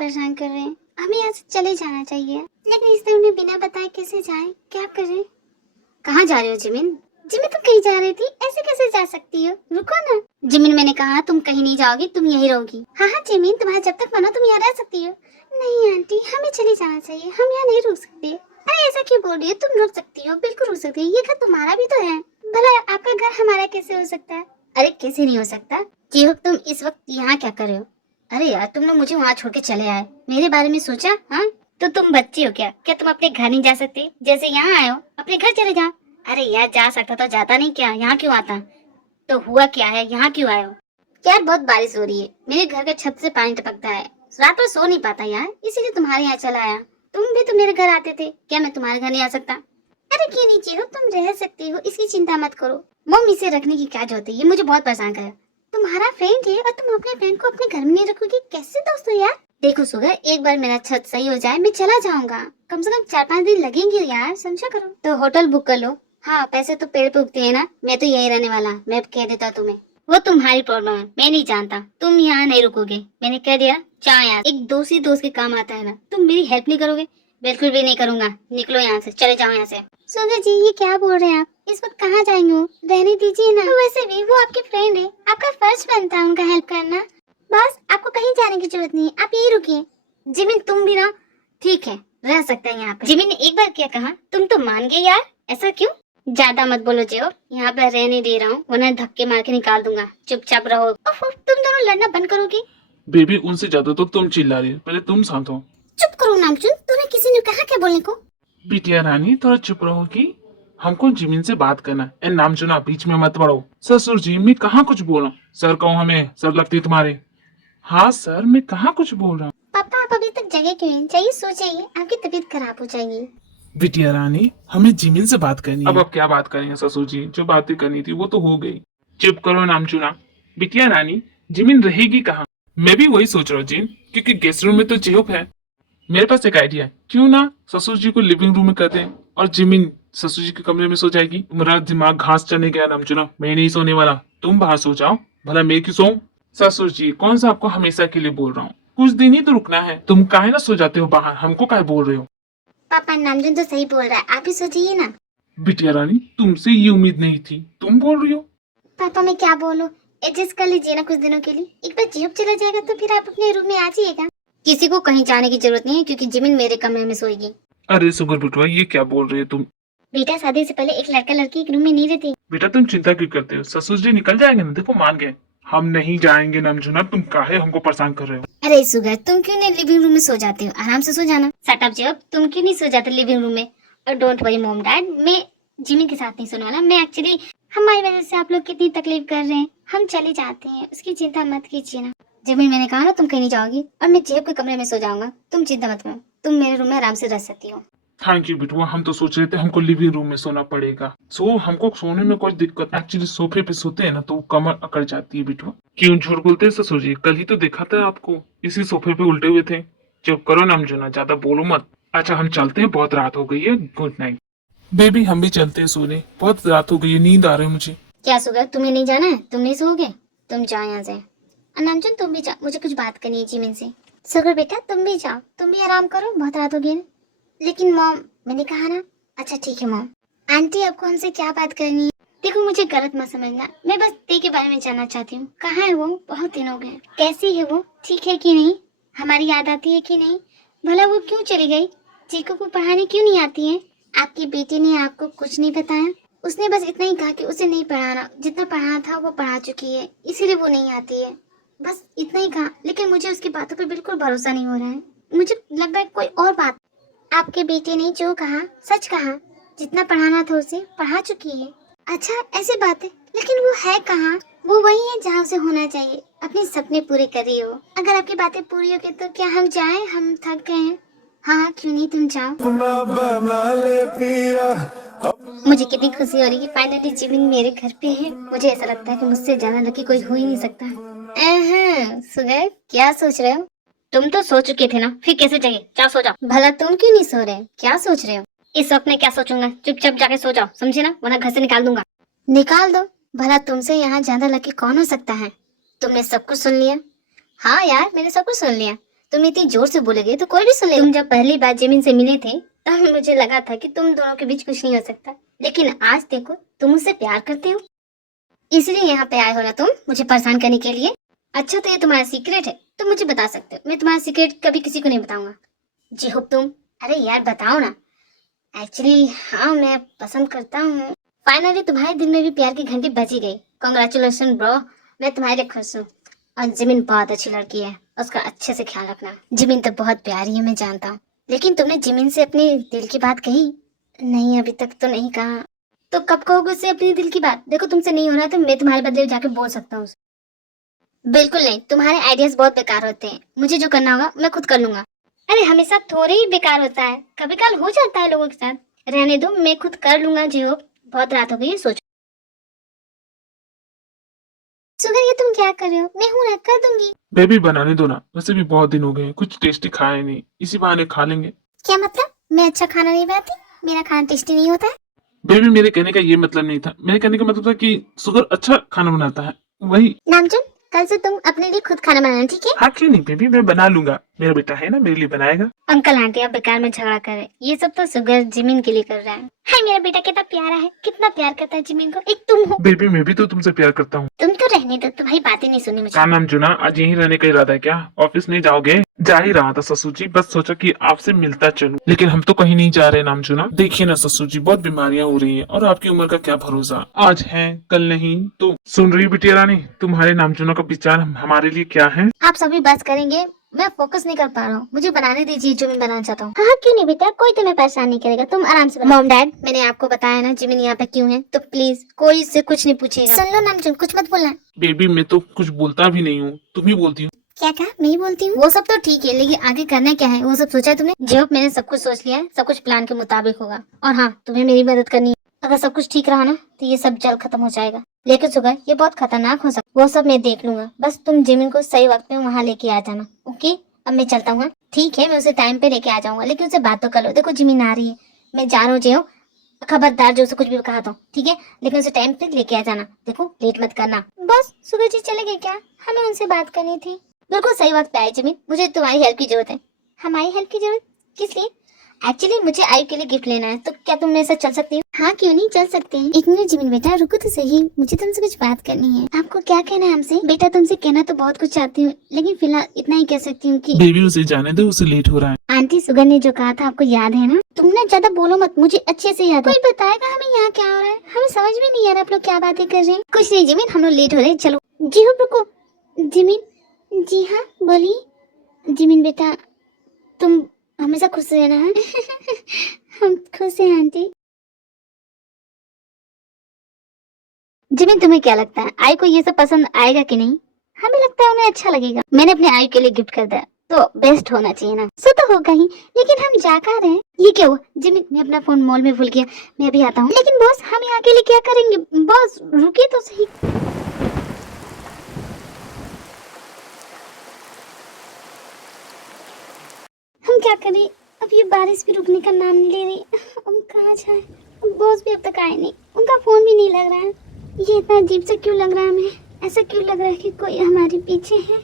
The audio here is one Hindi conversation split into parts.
परेशान कर रहे हैं। हमें यहाँ से चले जाना चाहिए, लेकिन इसने उन्हें बिना बताए कैसे जाए, क्या करें? कहाँ जा रही हो जिमिन? जिमिन तुम कहीं जा रही थी, ऐसे कैसे जा सकती हो? रुको ना। जिमिन मैंने कहा तुम कहीं नहीं जाओगी, तुम यहीं रहोगी। हाँ हाँ जिमिन, तुम्हारा जब तक मनो तुम यहाँ रह सकती हो। नहीं आंटी, हमें चले जाना चाहिए, हम यहाँ नहीं रुक सकते। अरे ऐसा क्यों बोल रही हो? तुम रुक सकती हो, बिल्कुल रुक सकती हो, ये घर तुम्हारा भी तो है। भला आपका घर हमारा कैसे हो सकता है? अरे कैसे नहीं हो सकता? जीहू तुम इस वक्त यहाँ क्या कर रहे हो? अरे यार तुम लोग मुझे वहाँ छोड़ के चले आए, मेरे बारे में सोचा? हाँ तो तुम बच्ची हो क्या? क्या तुम अपने घर नहीं जा सकती? जैसे यहाँ आए हो अपने घर चले जाओ। अरे यार जा सकता तो जाता नहीं क्या? यहाँ क्यों आता? तो हुआ क्या है, यहाँ क्यों आए हो? यार बहुत बारिश हो रही है, मेरे घर के छत से पानी टपकता है, रात को सो नहीं पाता यार, इसीलिए तुम्हारे यहाँ चला आया। तुम भी तो मेरे घर आते थे, क्या मैं तुम्हारे घर नहीं आ सकता? अरे क्यों नहीं जीहू, तुम रह सकती हो, इसकी चिंता मत करो। मम इसे रखने की क्या जरूरत है, ये मुझे बहुत परेशान कर। तुम्हारा फ्रेंड है और तुम अपने फ्रेंड को अपने घर में नहीं रखोगी, कैसे दोस्त हो यार? देखो सुगर, एक बार मेरा छत सही हो जाए मैं चला जाऊंगा, कम से कम 4-5 दिन लगेंगे यार, समझा करो। तो होटल बुक कर लो। हाँ पैसे तो पेड़ पे उगते हैं ना, मैं तो यही रहने वाला, मैं कह देता तुम्हें। वो तुम्हारी प्रॉब्लम है, मैं नहीं जानता, तुम यहाँ नहीं रुकोगे, मैंने कह दिया। चाहे यार एक दोस्त ही दोस्त के काम आता है ना, तुम मेरी हेल्प नहीं करोगे? बिल्कुल भी नहीं करूंगा, निकलो यहाँ से, चले जाओ यहाँ से। सुगर जी ये क्या बोल रहे हैं आप? इस वक्त कहाँ जाएंगे? वो रहने दीजिए ना। तो वैसे भी वो आपके फ्रेंड है, आपका फर्ज बनता है उनका हेल्प करना। बस आपको कहीं जाने की जरूरत नहीं है, आप यही रुकिए। जिमिन तुम भी ना, ठीक है रह सकते हैं यहाँ पे। जिमिन ने एक बार क्या कहा, तुम तो मान गए यार, ऐसा क्यों? ज्यादा मत बोलो जियो, यहाँ पे रहने दे रहा हूँ वरना धक्के मार के निकाल दूंगा, चुपचाप रहो। तुम दोनों लड़ना बंद करोगी? बेबी उनसे ज्यादा तो तुम चिल्ला रही हो, पहले तुम शांत हो। चुप करो नामचुन, तुम्हें किसी ने कहा क्या बोलने को? बिटिया रानी थोड़ा चुप रहो कि हमको जिमिन से बात करना है। ए नाम चुना, बीच में मत पड़ो। ससुर जी मैं कहाँ कुछ बोल रहा हूँ? सर कहूँ हमें, सर लगती है तुम्हारे। हाँ सर मैं कहाँ कुछ बोल रहा हूँ। पापा आप अभी तक जगह क्यों नहीं? चाहिए सो जाइए, आपकी तबीयत खराब हो जाएगी। बिटिया रानी हमें जिमिन से बात करनी है। अब क्या बात करेंगे ससुर जी, जो बातें करनी थी वो तो हो गई। चुप करो नाम चुना। बिटिया रानी जिमिन रहेगी कहाँ? मैं भी वही सोच रहा हूँ जिन, क्योंकि गेस्ट रूम में तो जेहूप है। मेरे पास एक आइडिया है, क्यों ना ससुर जी को लिविंग रूम में कर दें और जिमिन ससुर जी के कमरे में सो जाएगी। मेरा दिमाग घास चढ़ने गया नाम चुना, मैं नहीं सोने वाला, तुम बाहर सो जाओ, भला मैं क्यों सोऊं? ससुर जी कौन सा आपको हमेशा के लिए बोल रहा हूँ, कुछ दिन ही तो रुकना है, तुम काहे ना सो जाते हो बाहर, हमको काहे बोल रहे हो? पापा नामजुन तो सही बोल रहा है, आप ही सो जाइए ना। बिटिया रानी तुमसे ये उम्मीद नहीं थी, तुम बोल रही हो। पापा मैं क्या बोलूं, एडजस्ट कर लीजिए ना कुछ दिनों के लिए। एक बार जीहूब चला जाएगा तो फिर आप अपने रूम में आ जाइएगा। किसी को कहीं जाने की जरूरत नहीं है, क्योंकि जिमिन मेरे कमरे में सोएगी। अरे सुगर बिटुआ ये क्या बोल रहे हो तुम? बेटा शादी से पहले एक लड़का लड़की एक रूम में नहीं रहती। बेटा तुम चिंता क्यों करते हो, ससुर जी निकल जाएंगे ना, देखो मान गए। हम नहीं जाएंगे नामजुना, तुम काहे हमको परेशान कर रहे हो? अरे सुगर तुम क्यों नहीं लिविंग रूम में सो जाते हो? आराम से सो जाना। शट अप जिहूब, तुम क्यों नहीं सो जाते लिविंग रूम में? और डोंट वरी मॉम डैड, मैं जिमिन के साथ नहीं सोने वाला। मैं एक्चुअली हमारी वजह से आप लोग कितनी तकलीफ कर रहे हैं, हम चले जाते हैं, उसकी चिंता मत कीजिए ना। जिमिन मैंने कहा ना तुम कहीं नहीं जाओगी, और मैं जेब के कमरे में सो जाऊंगा, तुम चिंता मत करो, तुम मेरे रूम में आराम से रह सकती हो। थैंक यू बिटुआ, हम तो सोच रहे थे हमको लिविंग रूम में सोना पड़ेगा। हमको सोने में कोई दिक्कत, एक्चुअली सोफे पे सोते हैं ना तो कमर अकड़ जाती है बिटुआ। क्यों झूठ बोलते हैं ससुर जी, कल ही तो देखा था आपको इसी सोफे पे उल्टे हुए थे। चुप करो नामजुना, ज्यादा बोलो मत। अच्छा हम चलते हैं, बहुत रात हो गई है, गुड नाइट। बेबी हम भी चलते हैं सोने, बहुत रात हो गई है, नींद आ रही है मुझे। क्या सुगर तुम्हें नहीं जाना है? तुम नहीं सोओगे? तुम जाओ यहाँ से। नामचुन तुम भी जाओ, मुझे कुछ बात करनी है जिमिन से। सुगर बेटा तुम भी जाओ, तुम भी आराम करो, बहुत रात हो गई है। लेकिन मॉम मैंने कहा ना। अच्छा ठीक है मॉम। आंटी आपको हमसे क्या बात करनी है? देखो मुझे गलत मत समझना, मैं बस ते के बारे में जानना चाहती हूँ। कहाँ है वो? बहुत दिन हो गए। कैसी है वो, ठीक है कि नहीं? हमारी याद आती है कि नहीं? भला वो क्यों चली गई? चीकू को पढ़ाने क्यों नहीं आती है? आपकी बेटी ने आपको कुछ नहीं बताया? उसने बस इतना ही कहा कि उसे नहीं पढ़ाना, जितना पढ़ाना था वो पढ़ा चुकी है, इसीलिए वो नहीं आती है, बस इतना ही कहा। लेकिन मुझे उसकी बातों पर बिल्कुल भरोसा नहीं हो रहा है, मुझे लग रहा है कोई और बात। आपके बेटे ने जो कहा सच कहा, जितना पढ़ाना था उसे पढ़ा चुकी है। अच्छा ऐसी बात है, लेकिन वो है कहाँ? वो वही है जहाँ उसे होना चाहिए, अपने सपने पूरे कर रही हो। अगर आपकी बातें पूरी हो गई तो क्या हम जाएं? हम थक गए हैं। हाँ क्यों नहीं, तुम जाओ। मुझे कितनी खुशी हो रही है कि फाइनली जिमिन मेरे घर पे है। मुझे ऐसा लगता है कि मुझसे ज्यादा लकी कोई हो ही नहीं सकता। सुगर क्या सोच रहे हो? तुम तो सो चुके थे ना, फिर कैसे जगे? जाओ सो जाओ। भला तुम क्यों नहीं सो रहे? क्या सोच रहे हो? इस वक्त में क्या सोचूंगा, चुपचाप जाके सो जाओ, समझे ना, वरना घर से निकाल दूंगा। निकाल दो? भला तुमसे यहाँ ज्यादा लकी कौन हो सकता है? तुमने सब कुछ सुन लिया? हाँ यार मैंने सब कुछ सुन लिया। तुम इतनी जोर से बोलोगे तो कोई भी सुन लेगा। तुम जब पहली बार जिमिन से मिले थे तब मुझे लगा था कि तुम दोनों के बीच कुछ नहीं हो सकता, लेकिन आज देखो तुम मुझसे प्यार करते हो, इसलिए यहाँ पे आए हो ना तुम मुझे परेशान करने के लिए। अच्छा तो ये तुम्हारा सीक्रेट है, तुम मुझे बता सकते हो, मैं तुम्हारा सीक्रेट कभी किसी को नहीं बताऊंगा। जी हो तुम, अरे यार बताओ ना। एक्चुअली हाँ मैं पसंद करता हूँ। फाइनली तुम्हारे दिल में भी प्यार की घंटी बजी गई। कांग्रेचुलेशन ब्रो, मैं तुम्हारे लिए खुश हूँ। और जिमिन बहुत अच्छी लड़की है, उसका अच्छे से ख्याल रखना। जिमिन तो बहुत प्यारी है मैं जानता हूँ, लेकिन तुमने जिमिन से अपने दिल की बात कही? नहीं अभी तक तो नहीं कहा। तो कब कहोगे उससे अपने दिल की बात? देखो तुमसे नहीं हो रहा तो मैं तुम्हारे बदले जाके बोल सकता हूँ। बिल्कुल नहीं, तुम्हारे आइडियाज बहुत बेकार होते हैं। मुझे जो करना होगा मैं खुद कर लूंगा। अरे हमेशा थोड़े ही बेकार होता है, कभी काल हो जाता है लोगों के साथ। रहने दो, मैं खुद कर लूंगा। जियो बहुत रात हो गई है, सोचो। सुगर ये तुम क्या कर रहे हो? मैं हूं ना, कर दूंगी। बेबी बनाने दो ना, वैसे भी बहुत दिन हो गए हैं, कुछ टेस्टी खाए नहीं, इसी बहाने खा लेंगे। क्या मतलब? मैं अच्छा खाना नहीं बनाती? मेरा खाना टेस्टी नहीं होता है? बेबी मेरे कहने का ये मतलब नहीं था, मेरे कहने का मतलब था कि सुगर अच्छा खाना बनाता है, वही। नामचुन, कल से तुम अपने लिए खुद खाना बनाना, ठीक है? हाँ क्यों नहीं बेबी, मैं बना लूंगा, मेरा बेटा है ना, मेरे लिए बनाएगा। अंकल आंटी आप बेकार में झगड़ा कर रहे हैं, ये सब तो सुगर जिमिन के लिए कर रहा है। हाय मेरा बेटा कितना प्यारा है, कितना प्यार करता है जिमिन को। एक तुम हो। बेबी मैं भी तो तुमसे प्यार करता हूँ। तुम तो रहने दो, तुम्हारी बातें नहीं सुननी मुझे। क्या नाम जुना, आज यहीं रहने का इरादा है क्या? ऑफिस नहीं जाओगे? जा ही रहा था ससुर जी, बस सोचा कि आपसे मिलता चलूं, लेकिन हम तो कहीं नहीं जा रहे नाम जुना। देखिए ना ससुर जी, बहुत बीमारियां हो रही हैं और आपकी उम्र का क्या भरोसा, आज है कल नहीं। तो सुन रही बिटिया रानी, तुम्हारे नाम जुना का विचार हमारे लिए क्या है? आप सभी बस करेंगे, मैं फोकस नहीं कर पा रहा हूँ, मुझे बनाने दीजिए जो मैं बनाना चाहता हूँ। हाँ क्यों नहीं बेटा, कोई तुम्हें परेशान नहीं करेगा, तुम आराम से। मॉम डैड मैंने आपको बताया ना जिमिन यहाँ पे क्यों है, तो प्लीज कोई इससे कुछ नहीं पूछेगा। सुन लो नामचुन, कुछ मत बोलना। बेबी मैं तो कुछ बोलता भी नहीं हूँ, तुम ही बोलती हो। क्या कहा? मैं ही बोलती हूँ? वो सब तो ठीक है, लेकिन आगे करना क्या है वो सब सोचा है तुमने? जो मैंने सब कुछ सोच लिया है, सब कुछ प्लान के मुताबिक होगा। और हाँ तुम्हें मेरी मदद करनी है, अगर सब कुछ ठीक रहा ना तो ये सब जल्द खत्म हो जाएगा। लेकिन सुगर ये बहुत खतरनाक हो सकता, वो सब मैं देख लूंगा, बस तुम जिमिन को सही वक्त में वहाँ लेके आ जाना। ओके अब मैं चलता हूँ। ठीक है मैं उसे टाइम पे लेके आ जाऊंगा, लेकिन उसे बात तो कर लो। देखो जिमिन आ रही है, मैं जा रहा हूँ जियो, खबरदार जो उसे कुछ भी कहा तो, ठीक है? लेकिन उसे टाइम पे लेके आ जाना, देखो लेट मत करना। बस सुगर जी चले गए क्या? हमें उनसे बात करनी थी। बिल्कुल सही वक्त पे आए जिमिन, मुझे तुम्हारी हेल्प की जरूरत है। हमारी हेल्प की जरूरत किस लिए? एक्चुअली मुझे आयु के लिए गिफ्ट लेना है, तो क्या तुम मेरे साथ चल सकती हो? हाँ क्यों नहीं, चल सकते हैं। एक मिनट जिमिन बेटा रुको तो सही, मुझे तुमसे कुछ बात करनी है। आपको क्या कहना है हमसे? बेटा तुमसे कहना तो बहुत कुछ चाहती हूँ, लेकिन फिलहाल इतना ही कह सकती हूँ कि बेबी उसे जाने दो, उसे लेट हो रहा है। आंटी सुगर ने जो कहा था आपको याद है ना? तुमने ज्यादा बोलो मत, मुझे अच्छे से याद है। कोई बताएगा हमें यहाँ क्या हो रहा है? हमें समझ में नहीं आ रहा आप लोग क्या बातें कर रहे हैं। कुछ नहीं जिमिन, हम लोग लेट हो रहे हैं, चलो। जी हो रुको। जिमिन जी हाँ बोलिए। जिमिन बेटा तुम हमेशा खुश रहना है। हम खुश हैं आंटी। जिमिन तुम्हें क्या लगता है आयु को ये सब पसंद आएगा कि नहीं? हमें लगता है उन्हें अच्छा लगेगा। मैंने अपने आयु के लिए गिफ्ट कर दिया तो बेस्ट होना चाहिए ना। सो तो होगा ही, लेकिन हम जा कहाँ रहे हैं? ये क्या हुआ? जिमिन मैं अपना फोन मॉल में भूल गया, मैं अभी आता हूँ। लेकिन बॉस हम यहाँ के लिए क्या करेंगे? बॉस रुकिए तो सही। हम क्या करें? अब ये बारिश भी रुकने का नाम नहीं ले रही। हम कहाँ जाए? बॉस भी अब तक आए नहीं, उनका फोन भी नहीं लग रहा है। ये इतना अजीब सा क्यों लग रहा है हमें? ऐसा क्यों लग रहा है कि कोई हमारे पीछे है?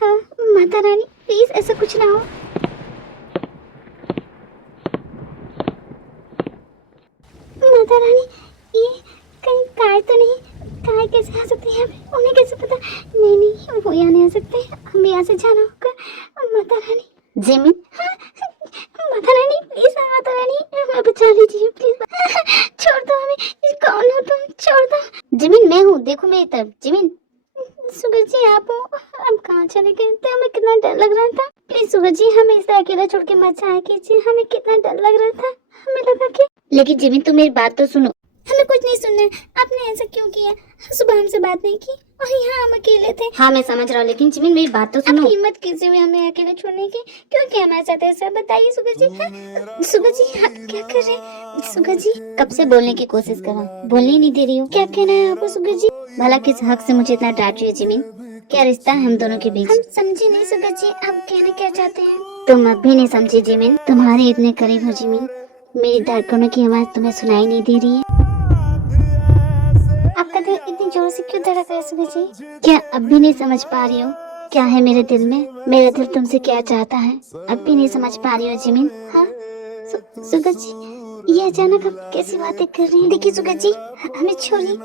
हाँ माता रानी प्लीज ऐसा कुछ ना हो। माता रानी ये कहीं काय तो नहीं? काय कैसे आ सकते हैं? उन्हें कैसे पता? नहीं नहीं वो यहाँ नहीं आ सकते, हमें यहाँ से जाना होगा। माता रानी जिमिन, हाँ, माता रानी प्लीज, माता रानी हमें बचा लीजिए प्लीज। छोड़ दो हमें, कौन हो तुम? छोड़ दो। जिमिन मैं हूँ, देखो मेरी तरफ। जिमिन सुगर जी आप हो? अब कहाँ चले गए थे? हमें कितना डर लग रहा था। प्लीज सुगर जी हमें इसे अकेला छोड़ के मत जाया कीजिए, हमें कितना डर लग रहा था। हमें लगा कि लेकिन जिमिन तुम मेरी बात तो सुनो। हमें कुछ नहीं सुनना है, आपने ऐसा क्यों किया? सुबह हमसे बात नहीं की और यहाँ हम अकेले थे। हाँ मैं समझ रहा हूँ, लेकिन जिमिन मेरी बात तो सुनो। हिम्मत किसी हुई हमें अकेले छोड़ने की? क्यों किया हमारे साथ ऐसा? बताइए सुगर जी। हाँ? सुगर जी आप क्या कर रहे हैं? सुगर जी कब से बोलने की कोशिश कर रहा हूँ, बोलने ही नहीं दे रही हो। क्या कहना है आपको सुगर जी? भला किस हक से मुझे इतना डांट रही है जिमिन? क्या रिश्ता है हम दोनों के बीच? हम समझे नहीं सुगर जी, आप कहना क्या चाहते हैं? तुम अब भी नहीं समझे जिमिन, तुम्हारे इतने करीब हो जिमिन, मेरी धड़कनों की आवाज तुम्हें सुनाई नहीं दे रही है? आपका दिल इतनी जोर से क्यों धड़क रहा है सुगर जी? क्या अब भी नहीं समझ पा रही हो? क्या है मेरे दिल में, मेरा दिल तुमसे क्या चाहता है अब भी नहीं समझ पा रही हो जिमिन। हाँ सुगत जी, ये अचानक आप कैसी बातें कर रही हैं? देखिए सुगत जी, हमें छोड़िए,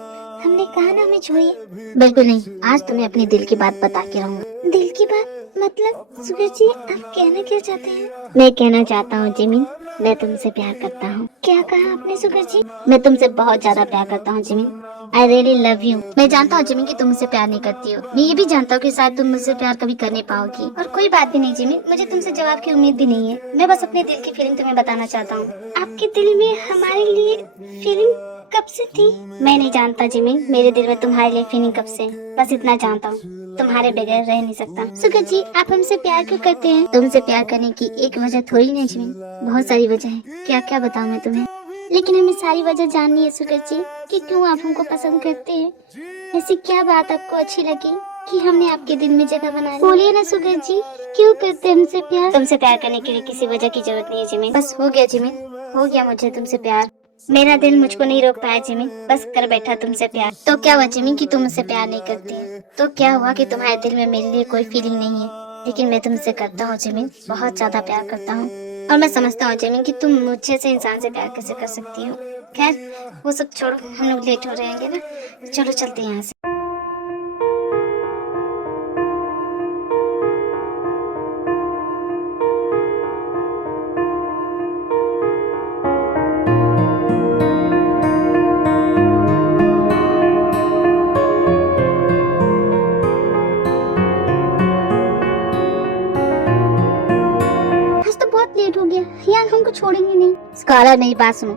हमने कहा ना हमें छोड़िए। बिल्कुल नहीं, आज तुम्हें अपने दिल की बात बता के रहूंगा। दिल की बात मतलब सुगत जी, आप कहना क्या चाहते हैं? मैं कहना चाहता हूँ जिमिन, मैं तुमसे प्यार करता हूँ। क्या कहा आपने सुगत जी? मैं तुमसे बहुत ज्यादा प्यार करता हूँ Jimin. I really love you. मैं जानता हूँ जिमिन कि तुम मुझसे प्यार नहीं करती हो। मैं ये भी जानता हूँ कि शायद तुम मुझसे प्यार कभी कर नहीं पाओगी। और कोई बात भी नहीं जिमिन, मुझे तुमसे जवाब की उम्मीद भी नहीं है। मैं बस अपने दिल की फीलिंग तुम्हें बताना चाहता हूँ। आपके दिल में हमारे लिए फीलिंग कब से थी? मैं नहीं जानता जिमिन, मेरे दिल में तुम्हारे लिए फीलिंग कब से, बस इतना जानता हूँ, तुम्हारे बगैर रह नहीं सकता। सुगत जी, आप हमसे प्यार क्यों करते हैं? तुमसे प्यार करने की एक वजह थोड़ी नहीं जिमिन, बहुत सारी वजह है। क्या क्या बताऊँ मैं तुम्हें? लेकिन हमें सारी वजह जाननी है सुगत जी कि क्यों आप हमको पसंद करते हैं। ऐसी क्या बात आपको अच्छी लगी कि हमने आपके दिल में जगह बना ली? बोलिए ना सुगत जी, क्यों करते हैं हमसे प्यार? तुमसे प्यार करने के लिए किसी वजह की जरूरत नहीं है जिमिन, बस हो गया जिमिन, हो गया मुझे तुमसे प्यार। मेरा दिल मुझको नहीं रोक पाया जिमिन, बस कर बैठा तुमसे प्यार। तो क्या हुआ जिमिन कि तुम मुझसे प्यार नहीं करती? तो क्या हुआ कि तुम्हारे दिल में मेरे लिए कोई फीलिंग नहीं है? लेकिन मैं तुमसे करता हूँ जिमिन, बहुत ज्यादा प्यार करता हूँ। और मैं समझता हूँ जिमिन कि तुम मुझे से इंसान से प्यार कैसे कर सकती हो। खैर वो सब छोड़ो, हम लोग लेट हो रहेंगे ना, चलो चलते हैं यहाँ से। आज तो बहुत लेट हो गया यार, हमको छोड़ेंगे नहीं। स्कॉलर मेरी बात सुनो।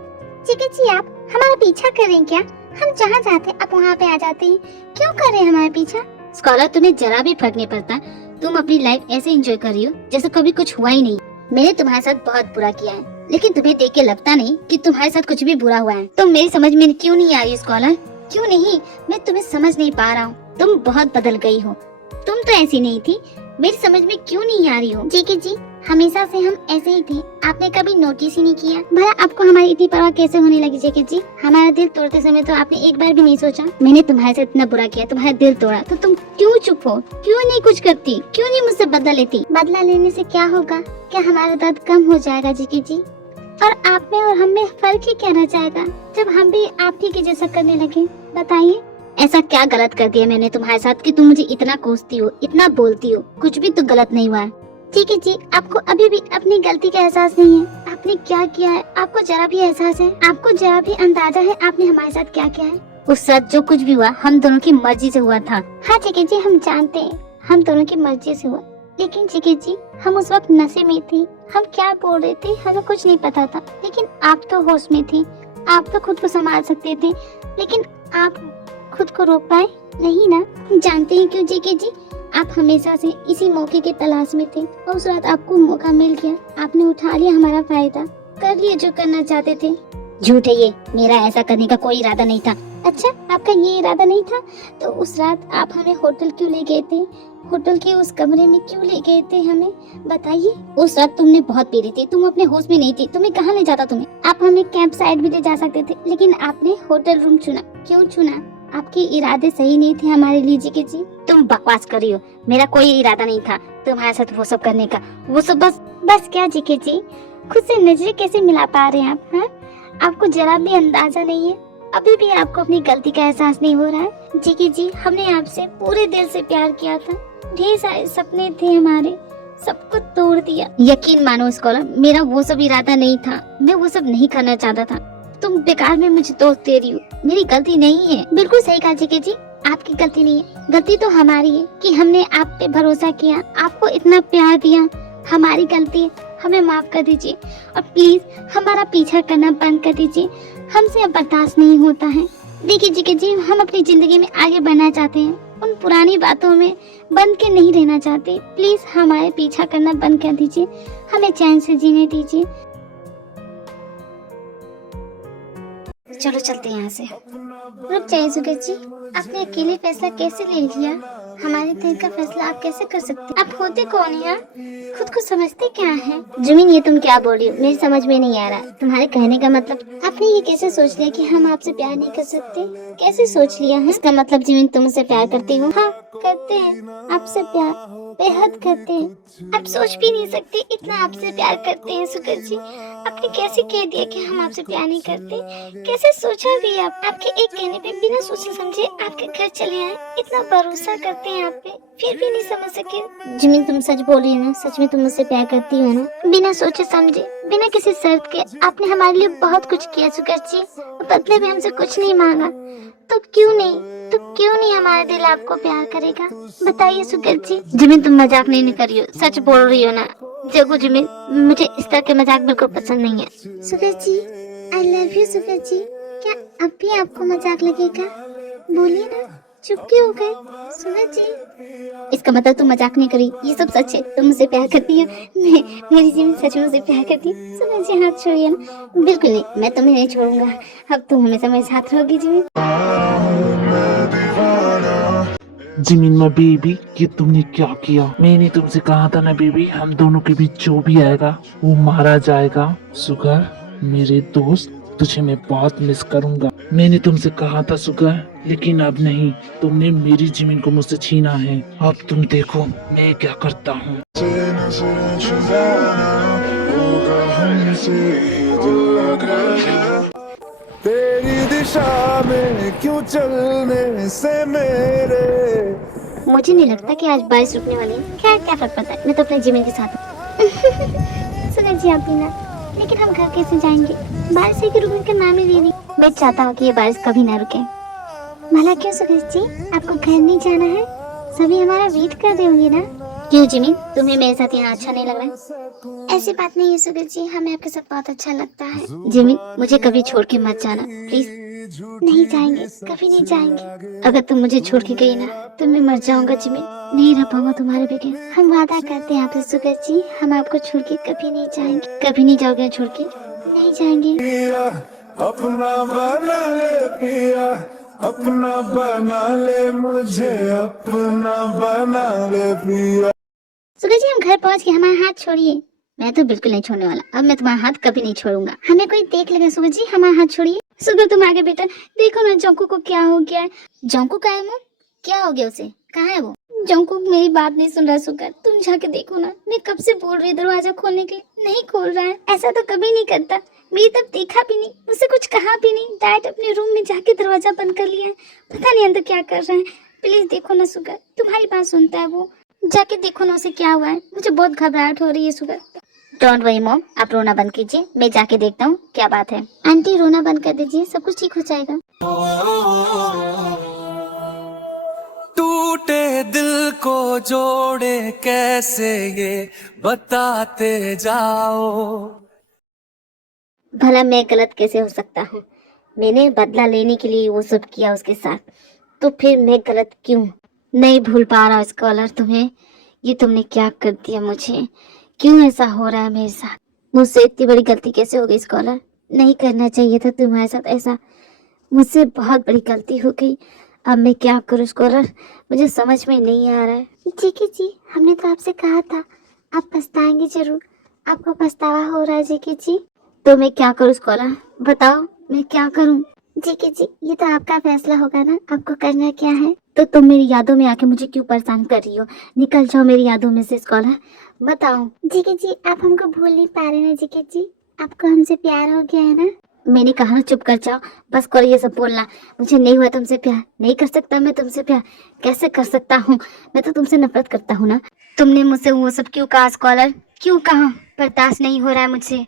चिकन जी, आप हमारा पीछा कर रहे हैं क्या? हम जहाँ जाते आप वहाँ पे आ जाते हैं, क्यों कर रहे हैं हमारा पीछा? स्कॉलर, तुम्हें जरा भी फर्क नहीं पड़ता, तुम अपनी लाइफ ऐसे एंजॉय कर रही हो जैसे कभी कुछ हुआ ही नहीं। मैंने तुम्हारे साथ बहुत बुरा किया है, लेकिन तुम्हें देख के लगता नहीं कि तुम्हारे साथ कुछ भी बुरा हुआ है। तुम मेरी समझ में क्यों नहीं आ रही स्कॉलर? क्यों नहीं? मैं तुम्हें समझ नहीं पा रहा हूँ, तुम बहुत बदल गई हो, तुम तो ऐसी नहीं थी। मेरी समझ में क्यों नहीं आ रही हो? जी हमेशा से हम ऐसे ही थे, आपने कभी नोटिस ही नहीं किया। भला आपको हमारी इतनी परवाह कैसे होने लगी जेके जी? हमारा दिल तोड़ते समय तो आपने एक बार भी नहीं सोचा मैंने तुम्हारे साथ इतना बुरा किया, तुम्हारा दिल तोड़ा, तो तुम क्यों चुप हो? क्यों नहीं कुछ करती? क्यों नहीं मुझसे बदला लेती? बदला लेने से क्या होगा? क्या हमारा दर्द कम हो जाएगा जेके जी? और आप में और हम में फर्क ही क्या रह जाएगा जब हम भी आप ही के जैसा करने लगे? बताइए, ऐसा क्या गलत कर दिया मैंने तुम्हारे साथ कि तुम मुझे इतना कोसती हो, इतना बोलती हो? कुछ भी तो गलत नहीं हुआ है। ठीक है जी, आपको अभी भी अपनी गलती का एहसास नहीं है। आपने क्या किया है आपको जरा भी एहसास है? आपको जरा भी अंदाजा है आपने हमारे साथ क्या किया है? उस रात जो कुछ भी हुआ हम दोनों की मर्जी से हुआ था। हाँ ठीक है जी, हम जानते हैं हम दोनों की मर्जी से हुआ, लेकिन चिकी जी हम उस वक्त नशे में थे, हम क्या बोल रहे थे हमें कुछ नहीं पता था। लेकिन आप तो होश में थे, आप तो खुद को संभाल सकते थे, लेकिन आप खुद को रोक पाए नहीं ना। जानते हैं क्यों जेके जी? आप हमेशा से इसी मौके की तलाश में थे और उस रात आपको मौका मिल गया, आपने उठा लिया हमारा फायदा, कर लिया जो करना चाहते थे। झूठ है ये, मेरा ऐसा करने का कोई इरादा नहीं था। अच्छा, आपका ये इरादा नहीं था तो उस रात आप हमें होटल क्यों ले गए थे? होटल के उस कमरे में क्यों ले गए थे हमें? बताइए। उस रात तुमने बहुत पी रही थी, तुम अपने होश में नहीं थी, तुम्हें कहाँ ले जाता तुम्हें? आप हमें कैंप साइड भी ले जा सकते थे, लेकिन आपने होटल रूम चुना। क्यों चुना? आपके इरादे सही नहीं थे हमारे लिए जेके जी। तुम बकवास कर रही हो, मेरा कोई इरादा नहीं था तुम्हारे साथ वो सब करने का। वो सब बस क्या जेके जी, खुद से नजरें कैसे मिला पा रहे हैं आप? हाँ, आपको जरा भी अंदाजा नहीं है, अभी भी आपको अपनी गलती का एहसास नहीं हो रहा है? जेके जी, हमने आपसे पूरे दिल से प्यार किया था, ढेर सारे सपने थे हमारे, सबको तोड़ दिया। यकीन मानो स्कॉलर, मेरा वो सब इरादा नहीं था, मैं वो सब नहीं करना चाहता था। तुम बेकार में मुझे दोस्त दे रही हो, मेरी गलती नहीं है। बिल्कुल सही कहा जेके जी, आपकी गलती नहीं है, गलती तो हमारी है कि हमने आप पे भरोसा किया, आपको इतना प्यार दिया। हमारी गलती है, हमें माफ कर दीजिए और प्लीज हमारा पीछा करना बंद कर दीजिए, हमसे अब बर्दाश्त नहीं होता है। देखिए जेके जी, हम अपनी जिंदगी में आगे बढ़ना चाहते हैं, उन पुरानी बातों में बंद के नहीं रहना चाहते। प्लीज हमारे पीछा करना बंद कर दीजिए, हमें चैन से जीने दीजिए। चलो चलते हैं यहाँ से। रुक जाइए सुगत जी, आपने अकेले फैसला कैसे ले लिया? हमारे दिल का फैसला आप कैसे कर सकते? आप होते कौन हैं? खुद को समझते क्या हैं? जुमिन, ये तुम क्या बोल रही हो? मेरी समझ में नहीं आ रहा तुम्हारे कहने का मतलब। आपने ये कैसे सोच लिया कि हम आपसे प्यार नहीं कर सकते? कैसे सोच लिया है? इसका मतलब जुमिन तुम मुझसे प्यार करती हो? हाँ, करते हैं आपसे प्यार, बेहद करते हैं। आप सोच भी नहीं सकते इतना आपसे प्यार करते हैं सुगर जी। आपने कैसे कह दिया कि हम आपसे प्यार नहीं करते? कैसे सोचा भी आप? आपके एक कहने पे बिना सोचे समझे आपके घर चले आए। इतना भरोसा करते हैं आप पे, फिर भी नहीं समझ सके। जिमिन तुम सच बोल रही हो ना? सच में तुम मुझसे प्यार करती हो ना? बिना सोचे समझे, बिना किसी शर्त के आपने हमारे लिए बहुत कुछ किया सुगर जी। बदले में हमसे कुछ नहीं मांगा, तो क्यों नहीं हमारा दिल आपको प्यार करेगा? बताइए सुगर जी। जिमिन तुम मजाक नहीं कर रही हो, सच बोल रही हो ना? जगो जिमिन, मुझे इस तरह के मजाक बिल्कुल पसंद नहीं है। Sugar ji, I love you sugar ji. क्या अब भी आपको मजाक लगेगा? बोलिए ना, चुप क्यों हो गए सुगर जी? इसका मतलब तुम मजाक नहीं करी, ये सब सच है। तुम मुझसे प्यार करती हो? मेरी जिमिन सच में मुझसे प्यार करती है। सुगर जी हाथ छोड़िए ना। बिल्कुल नहीं, मैं तुम्हें नहीं छोड़ूंगा। अब तुम हमेशा मेरे साथ रहोगी जिमिन। जिमिन माँ बेबी, ये तुमने क्या किया? मैंने तुमसे कहा था ना बेबी, हम दोनों के बीच जो भी आएगा वो मारा जाएगा। सुगर मेरे दोस्त, तुझे मैं बहुत मिस करूंगा। मैंने तुमसे कहा था सुगर, लेकिन अब नहीं। तुमने मेरी जिमिन को मुझसे छीना है। अब तुम देखो मैं क्या करता हूँ। तेरी दिशा में क्यों चलने से मेरे। मुझे नहीं लगता कि आज बारिश रुकने वाली है। क्या क्या फर्क पड़ता है, मैं तो अपने जिमिन के साथ हूँ। सुगर जी आप भी ना, लेकिन हम घर कैसे जाएंगे? बारिश है कि रुकने का नाम ही नहीं रही। मैं चाहता हूँ कि ये बारिश कभी ना रुके। भला क्यों सुगर जी, आपको घर नहीं जाना है? सभी हमारा वेट कर रहे होंगे ना? क्यों जिमिन, तुम्हें मेरे साथ यहाँ अच्छा नहीं लग रहा है? ऐसी बात नहीं है सुगर जी, हमें आपके साथ बहुत अच्छा लगता है। जिमिन, मुझे कभी छोड़ के मत जाना प्लीज। नहीं जाएंगे, कभी नहीं जाएंगे। अगर तुम मुझे छोड़ के गई ना तो मैं मर जाऊंगा जिमिन, नहीं रह पाऊंगा तुम्हारे बगैर। हम वादा करते हैं आपसे सुगर जी, हम आपको छोड़ के कभी नहीं जाएंगे। कभी नहीं जाओगे छोड़ के? नहीं जाएंगे। अपना बना ले पिया, अपना बना ले मुझे, अपना बना ले पिया। सुगर जी हम घर पहुंच गए, हमारा हाथ छोड़िए। मैं तो बिल्कुल नहीं छोड़ने वाला, अब मैं तुम्हारा हाथ कभी नहीं छोड़ूंगा। हमें कोई देख लेगा सुगर जी, हमारा हाथ छोड़िए। सुगर तुम आगे बेटा, देखो ना जोंको को क्या हो गया है। जोंको का है वो? क्या हो गया उसे? कहाँ है वो? जोंको मेरी बात नहीं सुन रहा सुगर, तुम जाके देखो ना। मैं कब से बोल रही दरवाजा खोलने के लिए, नहीं खोल रहा है। ऐसा तो कभी नहीं करता, मेरी तब देखा भी नहीं, मुझसे कुछ कहा भी नहीं, डायरेक्ट अपने रूम में जाके दरवाजा बंद कर लिया है। पता नहीं अंदर क्या कर रहा है। प्लीज देखो ना सुगर, तुम्हारी बात सुनता है वो। जाके देखो ना उसे क्या हुआ है, मुझे बहुत घबराहट हो रही है सुगर। डोंट वरी मॉम, आप रोना बंद कीजिए, मैं जाके देखता हूँ क्या बात है। आंटी रोना बंद कर दीजिए, सब कुछ ठीक हो जाएगा। टूटे दिल को जोड़े कैसे ये बताते जाओ। भला मैं गलत कैसे हो सकता हूँ? मैंने बदला लेने के लिए वो सब किया उसके साथ, तो फिर मैं गलत क्यों? नहीं भूल पा रहा स्कॉलर तुम्हें। ये तुमने क्या कर दिया मुझे? क्यों ऐसा हो रहा है मेरे साथ? मुझसे इतनी बड़ी गलती कैसे हो गई स्कॉलर? नहीं करना चाहिए था तुम्हारे साथ ऐसा। मुझसे बहुत बड़ी गलती हो गई। अब मैं क्या करूँ स्कॉलर, मुझे समझ में नहीं आ रहा है। जीके जी, हमने तो आपसे कहा था आप पछताएंगे जरूर। आपको पछतावा हो रहा है जीके जी। तो मैं क्या करूँ स्कॉलर, बताओ मैं क्या करूँ? जीके जी, ये तो आपका फैसला होगा ना, आपको करना क्या है। तो तुम मेरी यादों में आके मुझे क्यों परेशान कर रही हो? निकल जाओ मेरी यादों में से स्कॉलर, बताओ। जीके जी, आप हमको भूल नहीं पा रहे ना जीके जी? आपको हमसे प्यार हो गया है ना? मैंने कहा ना चुप कर जाओ, बस करो ये सब बोलना। मुझे नहीं हुआ तुमसे प्यार, नहीं कर सकता मैं तुमसे प्यार। कैसे कर सकता हूँ, मैं तो तुमसे नफरत करता हूँ ना। तुमने मुझसे वो सब क्यों कहा स्कॉलर, क्यों कहा? बर्दाश्त नहीं हो रहा है मुझसे।